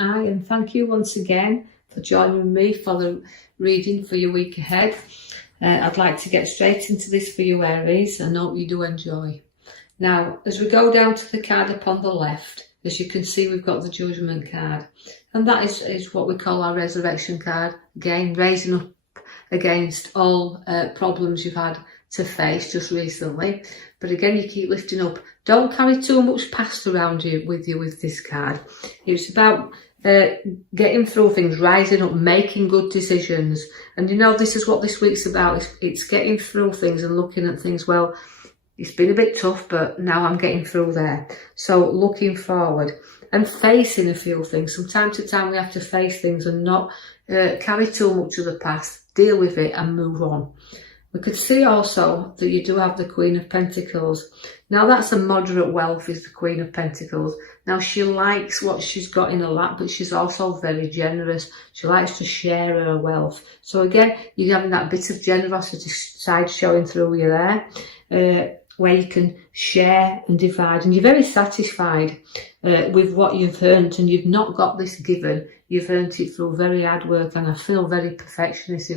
Aye, and thank you once again for joining me for the reading for your week ahead. I'd like to get straight into this for you, Aries, and hope you do enjoy. Now, as we go down to the card upon the left, as you can see, we've got the Judgment card, and that is what we call our Resurrection card. Again, raising up against all problems you've had to face just recently. But again, you keep lifting up. Don't carry too much past around you with this card. It's about getting through things, rising up, making good decisions. And you know, this is what this week's about. It's getting through things and looking at things. Well, it's been a bit tough, but now I'm getting through there. So looking forward and facing a few things. From time to time, we have to face things and not carry too much of the past, deal with it and move on. We could see also that you do have the Queen of Pentacles. Now that's a moderate wealth, is the Queen of Pentacles. Now she likes what she's got in her lap, but she's also very generous. She likes to share her wealth. So again, you're having that bit of generosity side showing through you there, where you can share and divide. And you're very satisfied with what you've earned, and you've not got this given. You've earned it through very hard work, and I feel very perfectionist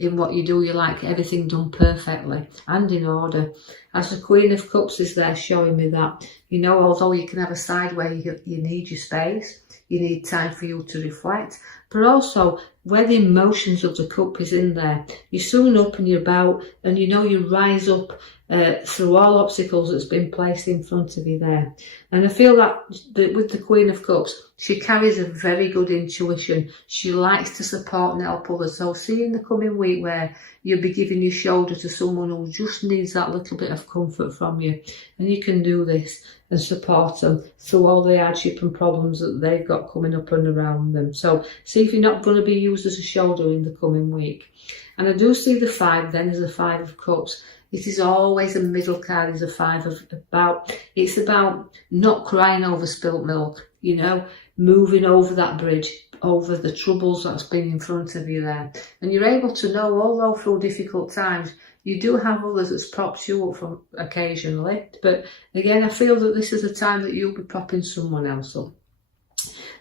in what you do. You like everything done perfectly and in order. As the Queen of Cups is there showing me that, you know, although you can have a side where you need your space, you need time for you to reflect, but also where the emotions of the cup is in there, you're soon up and you're about, and you know you rise up through all obstacles that's been placed in front of you there. And I feel that with the Queen of Cups, she carries a very good intuition. She likes to support and help others. So see in the coming week where you'll be giving your shoulder to someone who just needs that little bit of comfort from you. And you can do this and support them through all the hardship and problems that they've got coming up and around them. So see if you're not going to be used as a shoulder in the coming week. And I do see the 5 then as a 5 of Cups. It is always a middle card, is a 5 of it's about not crying over spilt milk, you know, moving over that bridge, over the troubles that's been in front of you there. And you're able to know, although through difficult times, you do have others that's propped you up from occasionally. But again, I feel that this is a time that you'll be propping someone else up.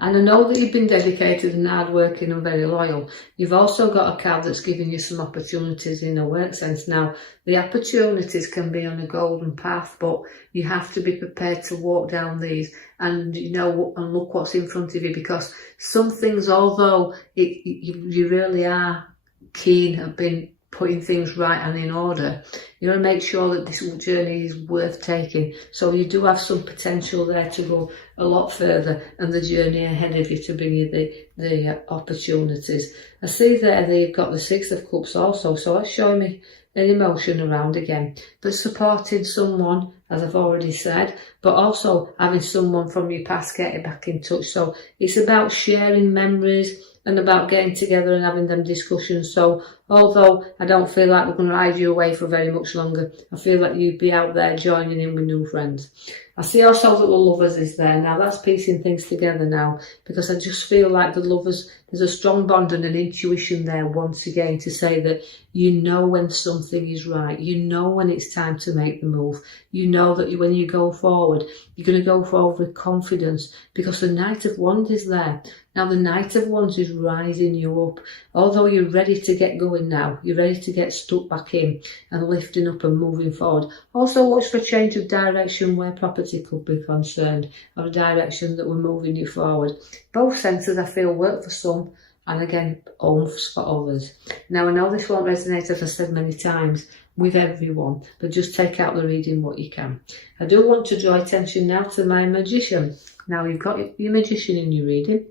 And I know that you've been dedicated and hardworking and very loyal. You've also got a card that's giving you some opportunities in a work sense. Now, the opportunities can be on a golden path, but you have to be prepared to walk down these and, you know, and look what's in front of you, because some things, although you really are keen at being putting things right and in order, you want to make sure that this journey is worth taking. So you do have some potential there to go a lot further, and the journey ahead of you to bring you the opportunities. I see there that you've got the 6 of Cups also, so that's showing me an emotion around again, but supporting someone, as I've already said, but also having someone from your past getting back in touch. So it's about sharing memories and about getting together and having them discussions. So although I don't feel like we're going to ride you away for very much longer, I feel like you'd be out there joining in with new friends. I see also that the Lovers is there. Now that's piecing things together now, because I just feel like the Lovers, there's a strong bond and an intuition there once again to say that you know when something is right. You know when it's time to make the move. You know that when you go forward, you're going to go forward with confidence, because the Knight of Wands is there. Now the Knight of Wands is rising you up. Although you're ready to get going now, you're ready to get stuck back in and lifting up and moving forward. Also watch for change of direction where property could be concerned, or a direction that we're moving you forward. Both senses I feel work for some, and again, oomph for others. Now I know this won't resonate, as I said many times, with everyone, but just take out the reading what you can. I do want to draw attention now to my Magician. Now you've got your Magician in your reading.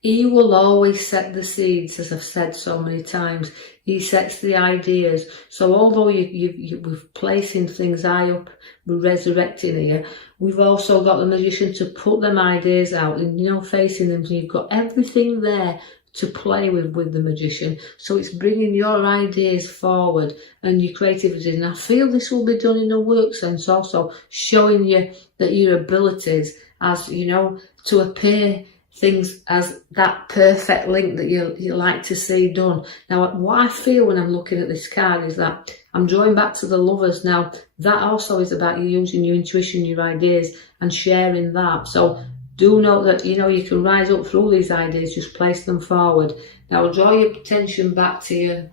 He will always set the seeds, as I've said so many times. He sets the ideas. So although we're placing things high up, we're resurrecting here, we've also got the Magician to put them ideas out and, you know, facing them. So you've got everything there to play with the Magician. So it's bringing your ideas forward and your creativity. And I feel this will be done in a work sense also, showing you that your abilities, as, you know, to appear things as that perfect link that you like to see done. Now, what I feel when I'm looking at this card is that I'm drawing back to the Lovers. Now, that also is about you using your intuition, your ideas, and sharing that. So Do note that, you know, you can rise up through these ideas, just place them forward. Now, draw your attention back to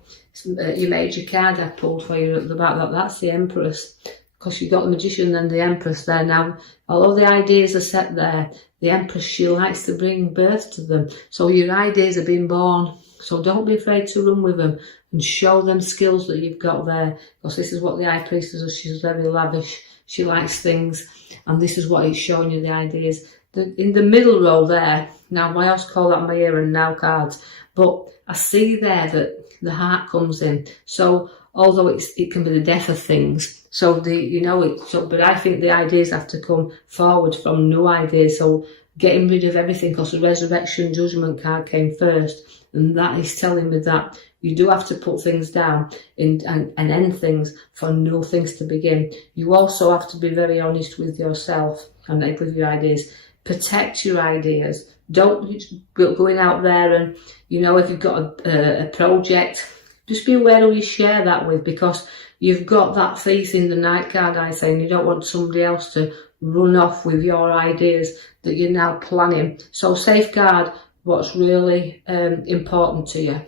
your major card I pulled for you at the back. That's the Empress, because you've got the Magician and the Empress there. Now, although the ideas are set there, the Empress, she likes to bring birth to them. So your ideas are being born. So don't be afraid to run with them and show them skills that you've got there. Because this is what the High Priestess does. She's very lavish. She likes things. And this is what it's showing you, the ideas. In the middle row there, now I also call that my here and now cards. But I see there that the heart comes in. So although it can be the death of things. So but I think the ideas have to come forward from new ideas. So getting rid of everything, because the Resurrection Judgment card came first, and that is telling me that you do have to put things down and end things for new things to begin. You also have to be very honest with yourself and with your ideas. Protect your ideas. Don't going out there and, you know, if you've got a project, just be aware who you share that with, because you've got that faith in the Knight card, I say, and you don't want somebody else to run off with your ideas that you're now planning. So safeguard what's really important to you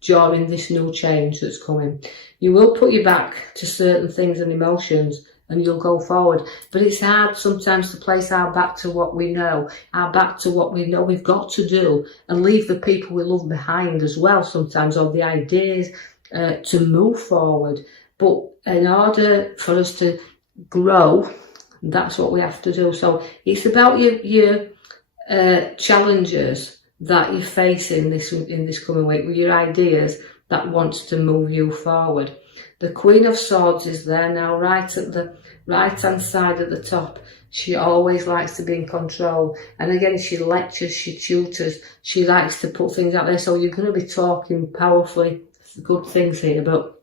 during this new change that's coming. You will put you back to certain things and emotions, and you'll go forward. But it's hard sometimes to place our back to what we know, our back to what we know we've got to do, and leave the people we love behind as well sometimes, or the ideas to move forward. But in order for us to grow, that's what we have to do. So it's about your challenges that you're facing in this coming week, with your ideas that wants to move you forward. The Queen of Swords is there now, right at the right-hand side at the top. She always likes to be in control. And again, she lectures, she tutors, she likes to put things out there. So you're going to be talking powerfully good things here, but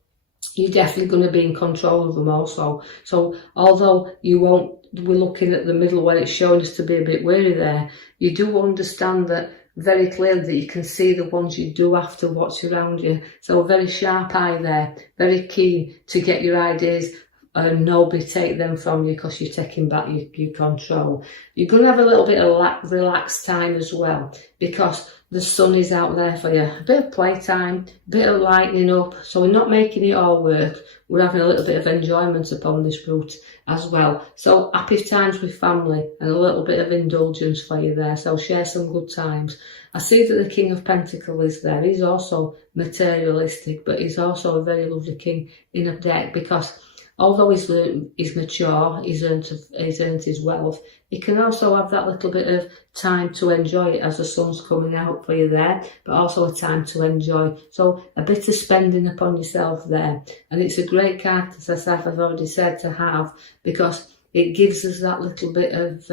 you're definitely going to be in control of them also. So although we're looking at the middle where it's showing us to be a bit weary there, you do understand that very clearly, that you can see the ones you do have to watch around you. So a very sharp eye there, very keen to get your ideas and nobody take them from you, because you're taking back your control. You're going to have a little bit of relaxed time as well, because the sun is out there for you. A bit of playtime, a bit of lightening up. So we're not making it all work. We're having a little bit of enjoyment upon this route as well. So happy times with family and a little bit of indulgence for you there. So share some good times. I see that the King of Pentacles is there. He's also materialistic, but he's also a very lovely king in a deck, because although he's mature, he's earned his wealth, he can also have that little bit of time to enjoy it as the sun's coming out for you there, but also a time to enjoy. So a bit of spending upon yourself there. And it's a great card, as I've already said, to have, because it gives us that little bit of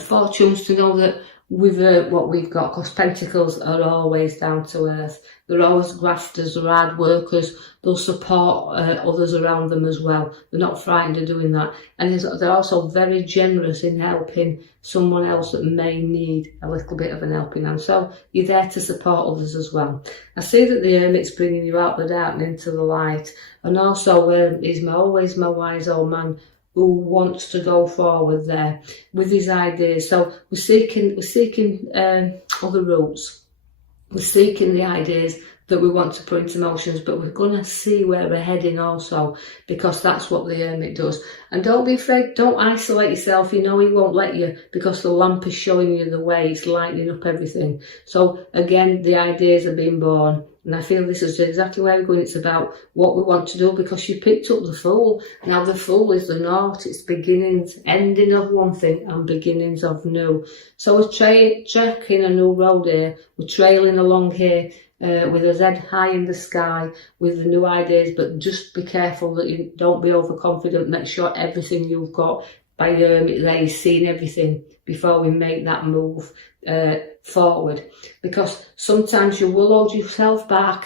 fortunes to know that with what we've got, because Pentacles are always down to earth. They're always grafters, they're hard workers, they'll support others around them as well. They're not frightened of doing that. And they're also very generous in helping someone else that may need a little bit of an helping hand. So you're there to support others as well. I see that the Hermit's bringing you out the dark and into the light. And also he's always my wise old man, who wants to go forward there with his ideas. So we're seeking other routes. We're seeking the ideas that we want to put into motions, but we're going to see where we're heading also, because that's what the Hermit does. And don't be afraid, don't isolate yourself. You know he won't let you, because the lamp is showing you the way, it's lighting up everything. So again, the ideas are being born. And I feel this is exactly where we're going. It's about what we want to do, because you picked up the Fool. Now the Fool is the North. It's beginnings, ending of one thing and beginnings of new. So we're tracking a new road here. We're trailing along here with a head high in the sky with the new ideas, but just be careful that you don't be overconfident. Make sure everything you've got by your Hermit there is seeing everything before we make that move forward, because sometimes you will hold yourself back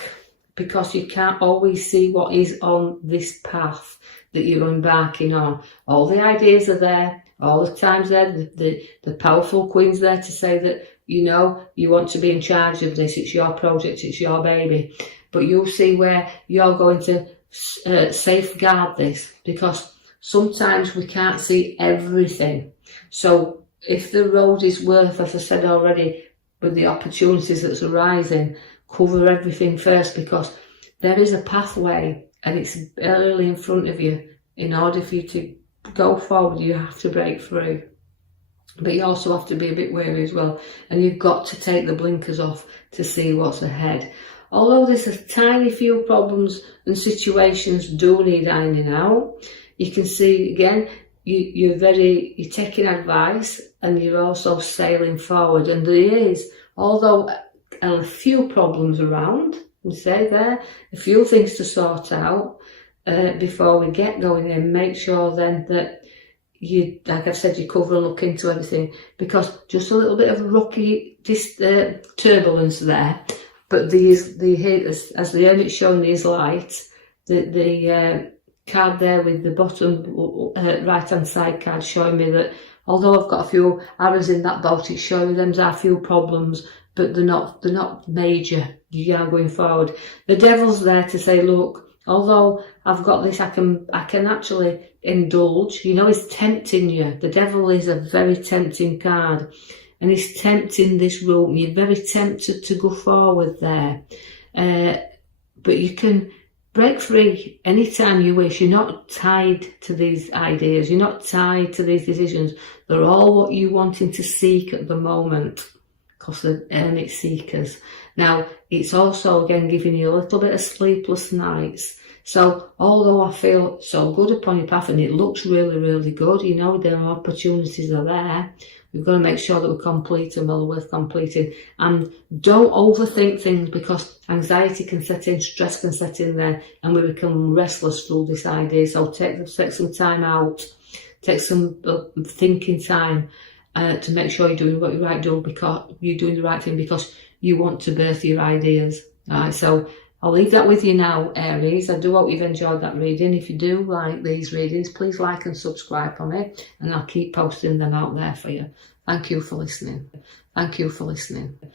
because you can't always see what is on this path that you're embarking on. All the ideas are there, all the times there, the powerful Queen's there to say that, you know, you want to be in charge of this, it's your project, it's your baby, but you'll see where you're going to safeguard this, because sometimes we can't see everything. So if the road is worth, as I said already, with the opportunities that's arising, cover everything first, because there is a pathway and it's early in front of you. In order for you to go forward, you have to break through. But you also have to be a bit wary as well, and you've got to take the blinkers off to see what's ahead. Although there's a tiny few problems and situations do need ironing out, you can see again, you're taking advice and you're also sailing forward. And there is, although a few problems around, we say there, a few things to sort out before we get going, and make sure then that you, like I've said, you cover and look into everything, because just a little bit of rocky turbulence there. But as the hermit's showing these lights, the card there with the bottom right hand side card showing me that although I've got a few arrows in that boat, it's showing there's a few problems, but they're not major. You are going forward. The devil's there to say, look, although I've got this, I can actually indulge. You know, he's tempting you. The devil is a very tempting card, and he's tempting this route. You're very tempted to go forward there, but you can break free anytime you wish. You're not tied to these ideas. You're not tied to these decisions. They're all what you're wanting to seek at the moment, because they're hermit seekers. Now, it's also, again, giving you a little bit of sleepless nights. So, although I feel so good upon your path and it looks really, really good, you know, the opportunities are there, we've got to make sure that we complete them well worth completing. And don't overthink things, because anxiety can set in, stress can set in there, and we become restless through this idea. So take some time out, take some thinking time to make sure you're doing what you're right doing, because you're doing the right thing, because you want to birth your ideas. All right, so I'll leave that with you now, Aries. I do hope you've enjoyed that reading. If you do like these readings, please like and subscribe for me, and I'll keep posting them out there for you. Thank you for listening. Thank you for listening.